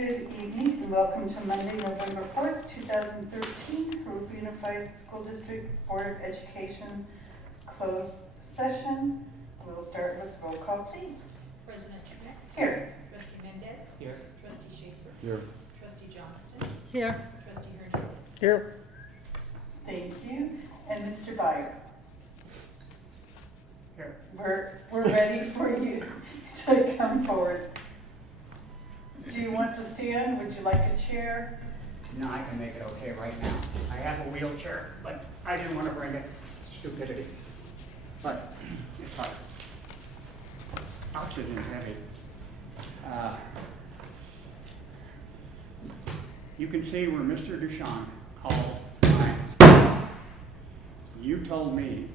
Good evening and welcome to Monday, November 4th, 2013, Jurupa Unified School District Board of Education closed session. We'll start with roll call, please. President Schmidt. Here. Trustee Mendez. Here. Trustee Schaefer. Here. Trustee Johnston. Here. Trustee Hernandez. Here. Thank you. And Mr. Byer. Here. We're ready for you to come forward. Do you want to stand? Would you like a chair? No, I can make it okay right now. I have a wheelchair, but I didn't want to bring it. Stupidity. But it's hard. Oxygen's heavy. You can see where Mr. Duchamp called mine. You told me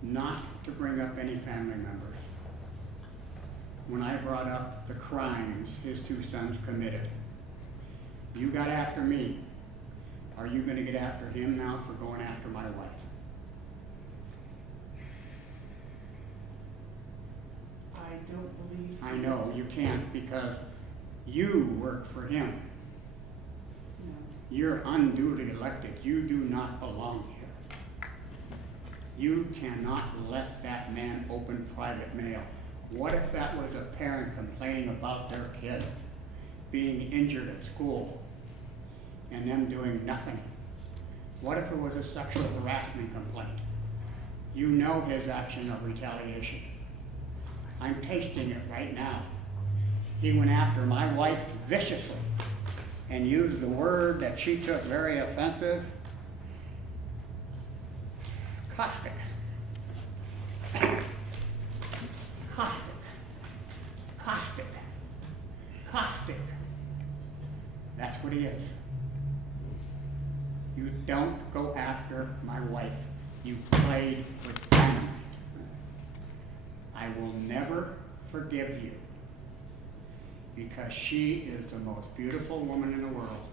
not to bring up any family members when I brought up the crimes his two sons committed. You got after me. Are you going to get after him now for going after my wife? I don't believe. I know you can't because you work for him. No. You're unduly elected. You do not belong here. You cannot let that man open private mail. What if that was a parent complaining about their kid being injured at school and them doing nothing? What if it was a sexual harassment complaint? You know his action of retaliation. I'm tasting it right now. He went after my wife viciously and used the word that she took very offensive. Caustic. Caustic. Caustic. Caustic. That's what he is. You don't go after my wife. You played with dynamite. I will never forgive you because she is the most beautiful woman in the world,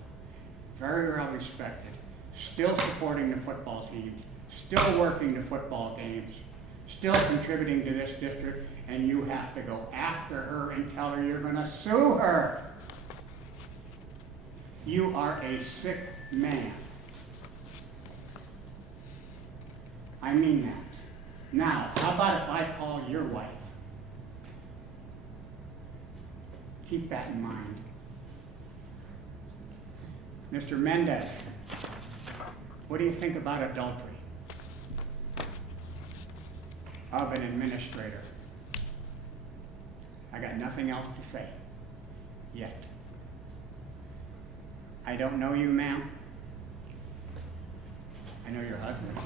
very well respected, still supporting the football team, still working the football games, still contributing to this district, and you have to go after her and tell her you're going to sue her. You are a sick man. I mean that. Now, how about if I call your wife? Keep that in mind. Mr. Mendez, what do you think about adultery of an administrator? I got nothing else to say yet. I don't know you, ma'am. I know your husband.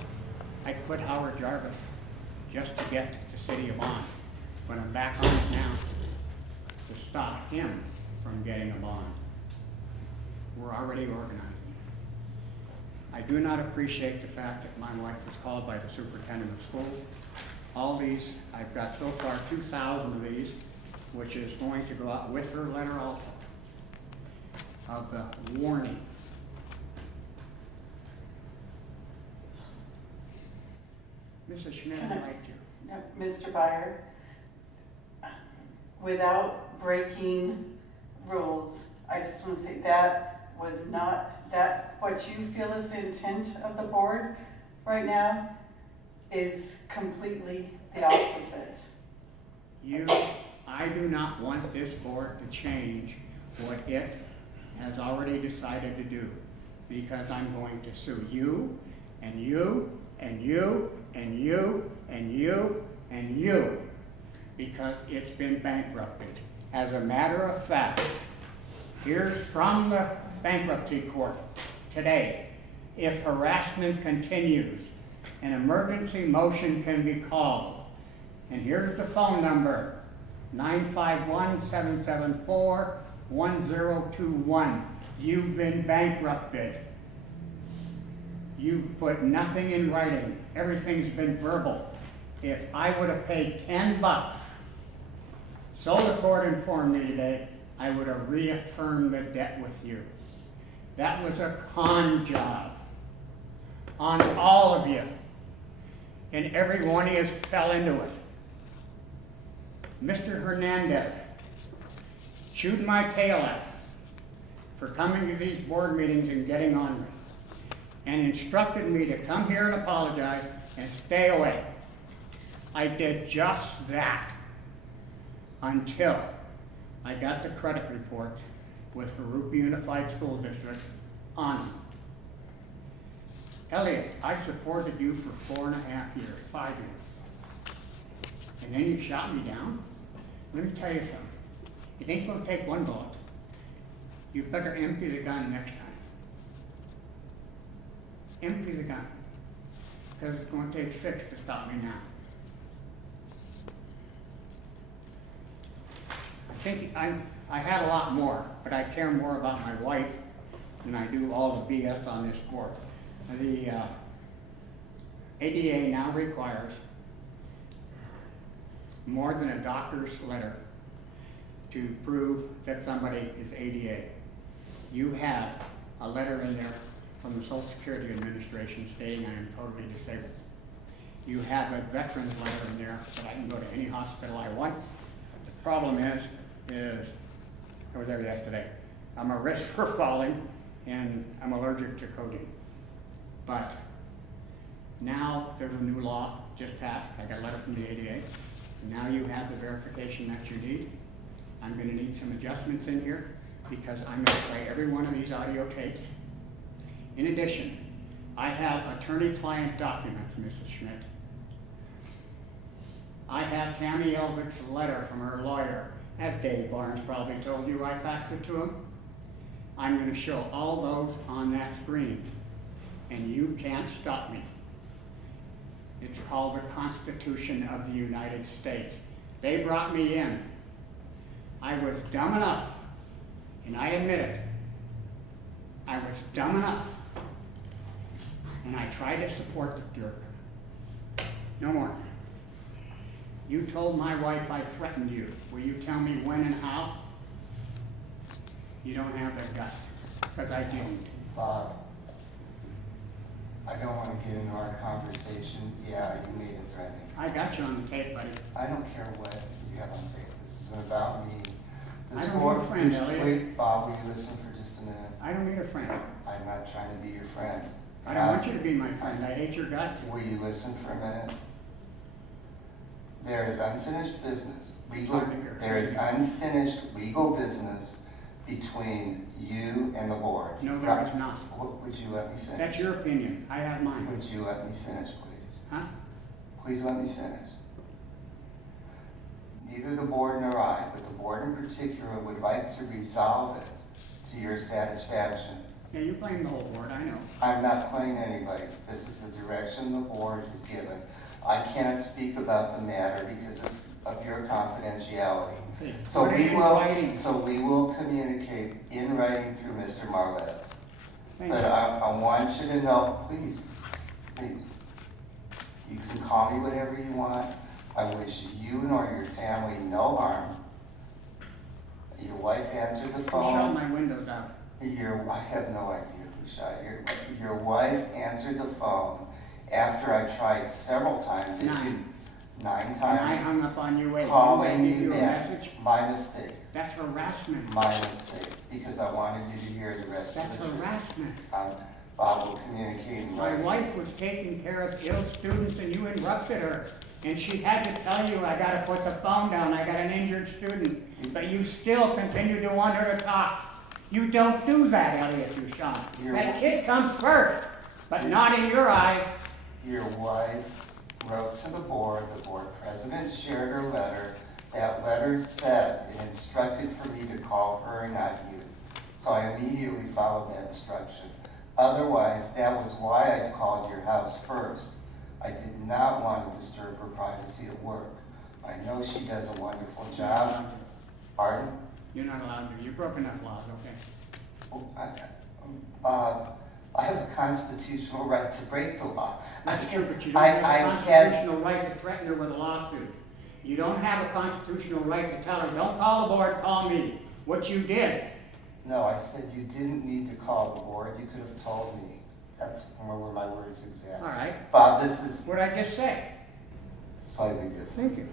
I quit Howard Jarvis just to get to City of Bond, but I'm back on it now to stop him from getting a bond. We're already organizing. I do not appreciate the fact that my wife was called by the superintendent of schools. All these, I've got so far 2,000 of these, which is going to go out with her letter also, of the warning. Mrs. Schmidt, I'd like to. No, Mr. Byer, without breaking rules, I just want to say that was not, that what you feel is the intent of the board right now is completely the opposite. I do not want this board to change what it has already decided to do, because I'm going to sue you and you and you and you and you and you because it's been bankrupted. As a matter of fact, here's from the bankruptcy court today. If harassment continues, an emergency motion can be called. And here's the phone number, 951-774-1021. You've been bankrupted. You've put nothing in writing. Everything's been verbal. If I would have paid $10, so the court informed me today, I would have reaffirmed the debt with you. That was a con job on all of you. And every one of you fell into it. Mr. Hernandez, shooting my tail for coming to these board meetings and getting on me, and instructed me to come here and apologize and stay away. I did just that until I got the credit reports with Jurupa Unified School District on me. Elliot, I supported you for 4.5 years, 5 years. And then you shot me down? Let me tell you something. It ain't gonna take one bullet. You better empty the gun next time. Empty the gun. Because it's gonna take 6 to stop me now. I think I had a lot more, but I care more about my wife than I do all the BS on this board. The ADA now requires more than a doctor's letter to prove that somebody is ADA. You have a letter in there from the Social Security Administration stating I am totally disabled. You have a veteran's letter in there that I can go to any hospital I want. The problem is I was there yesterday. I'm at risk for falling and I'm allergic to codeine. But now there's a new law just passed. I got a letter from the ADA. Now you have the verification that you need. I'm going to need some adjustments in here because I'm going to play every one of these audio tapes. In addition, I have attorney-client documents, Mrs. Schmidt. I have Tammy Elvick's letter from her lawyer, as Dave Barnes probably told you. I faxed it to him. I'm going to show all those on that screen, and you can't stop me. It's called the Constitution of the United States. They brought me in. I was dumb enough, and I admit it. I was dumb enough, and I tried to support the Jurupa. No more. You told my wife I threatened you. Will you tell me when and how? You don't have the guts, because I didn't. Bob, I don't want to get into our conversation. Yeah, you made a threatening. I got you on the tape, buddy. I don't care what you have on tape. This isn't about me. I don't need a friend, Elliot. Wait, Bob, will you listen for just a minute? I don't need a friend. I'm not trying to be your friend. I don't want you to be my friend. I hate your guts. Will you listen for a minute? There is unfinished business. There is unfinished legal business between you and the board. No, there is not. Would you let me finish? That's your opinion. I have mine. Would you let me finish, please? Huh? Please let me finish. Neither the board nor I, but the board in particular, would like to resolve it to your satisfaction. Yeah, you're playing the whole board, I know. I'm not playing anybody. This is the direction the board has given. I cannot speak about the matter because it's of your confidentiality. Okay. So we will communicate in writing through Mr. Marlett. Thank But you. I want you to know, please, you can call me whatever you want. I wish you nor your family no harm. Your wife answered the Who phone. shot my windows out? I have no idea who shot your wife answered the phone after I tried several times. 9. 9 And I times. hung up on you 8. Calling Did I give you you a back. message? My mistake. That's harassment. My mistake. Because I wanted you to hear the rest That's of the truth. harassment. Bob will communicate in My writing. wife was taking care of ill students and you interrupted her. And she had to tell you, I gotta put the phone down, I got an injured student. But you still continue to want her to talk. You don't do that, Elliot Duchamp. That kid comes first, but not in your eyes. Your wife wrote to the board president shared her letter. That letter said, it instructed for me to call her, not you. So I immediately followed that instruction. Otherwise, that was why I called your house first. I did not want to disturb her privacy at work. I know she does a wonderful job. Pardon? You're not allowed to. You've broken that law, okay? I have a constitutional right to break the law. That's true, but you don't have a I constitutional right to threaten her with a lawsuit. You don't have a constitutional right to tell her, don't call the board, call me. What you did. No, I said you didn't need to call the board. You could have told me. That's were my words exactly. All right. Bob, this is What'd I just say? slightly different. Thank you.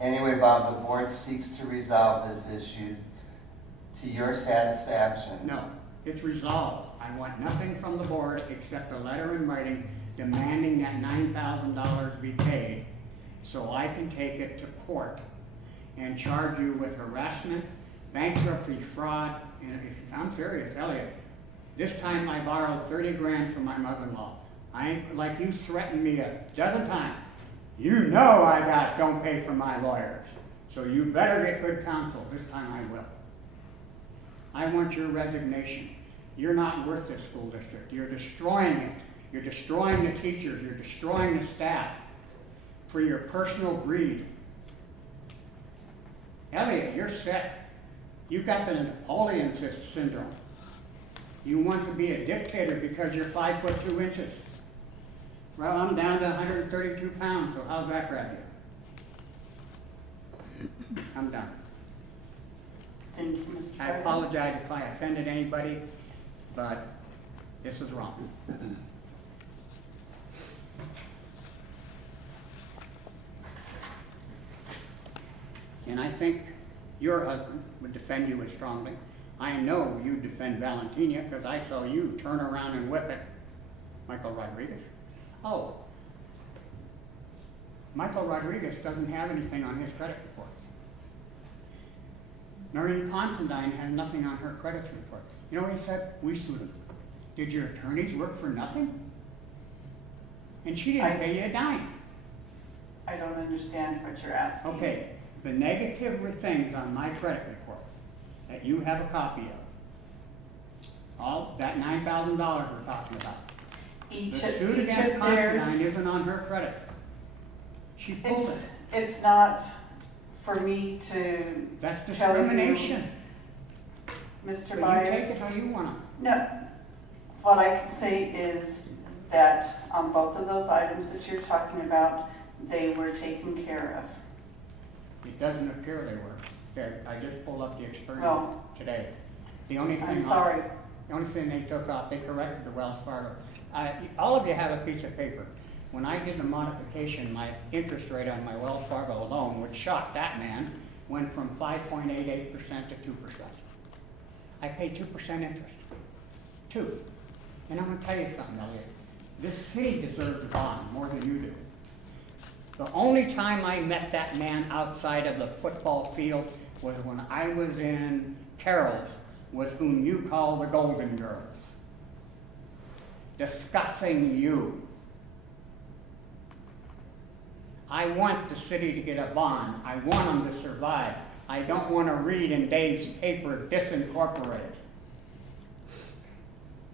Anyway, Bob, the board seeks to resolve this issue to your satisfaction? No, it's resolved. I want nothing from the board except a letter in writing demanding that $9,000 be paid so I can take it to court and charge you with harassment, bankruptcy, fraud, and I'm serious, Elliot. This time I borrowed 30 grand from my mother-in-law. Like you threatened me a dozen times. You know I got don't pay for my lawyers. So you better get good counsel. This time I will. I want your resignation. You're not worth this school district. You're destroying it. You're destroying the teachers. You're destroying the staff for your personal greed. Elliot, you're sick. You've got the Napoleon syndrome. You want to be a dictator because you're 5 foot 2 inches. Well, I'm down to 132 pounds, so how's that grab you? I'm done. Thank you, Mr. I President. apologize if I offended anybody, but this is wrong. And I think your husband would defend you as strongly. I know you defend Valentina because I saw you turn around and whip at Michael Rodriguez. Oh, Michael Rodriguez doesn't have anything on his credit reports. Noreen Considine has nothing on her credit report. You know what he said? We sued him. Did your attorneys work for nothing? And she didn't pay you a dime. I don't understand what you're asking. Okay, the negative things on my credit report that you have a copy of, all that $9,000 we're talking about. The suit against Considine isn't on her credit. She pulled it. It's not for me to That's tell you, discrimination. Mr. So you Byers. take it how you want to. No, what I can say is that on both of those items that you're talking about, they were taken care of. It doesn't appear they were. There, I just pulled up the experience No. today. The only thing I'm sorry. The only thing they took off, they corrected the Wells Fargo. All of you have a piece of paper. When I did the modification, my interest rate on my Wells Fargo loan, which shocked that man, went from 5.88% to 2%. I pay 2% interest. 2. And I'm going to tell you something, Elliot. This city deserves a bond more than you do. The only time I met that man outside of the football field was when I was in Carroll's with whom you call the Golden Girls, discussing you. I want the city to get a bond. I want them to survive. I don't want to read in Dave's paper, disincorporated.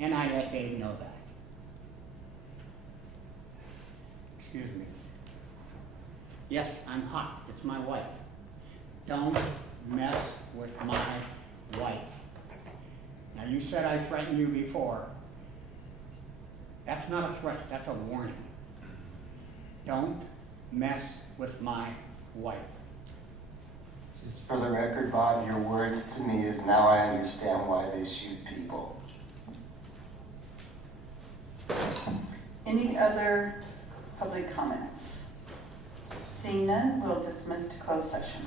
And I let Dave know that. Excuse me. Yes, I'm hot. It's my wife. Don't mess with my wife. Now, you said I threatened you before. That's not a threat. That's a warning. Don't mess with my wife. Just for the record, Bob, your words to me is now I understand why they shoot people. Any other public comments? Seeing none, we'll dismiss to closed session.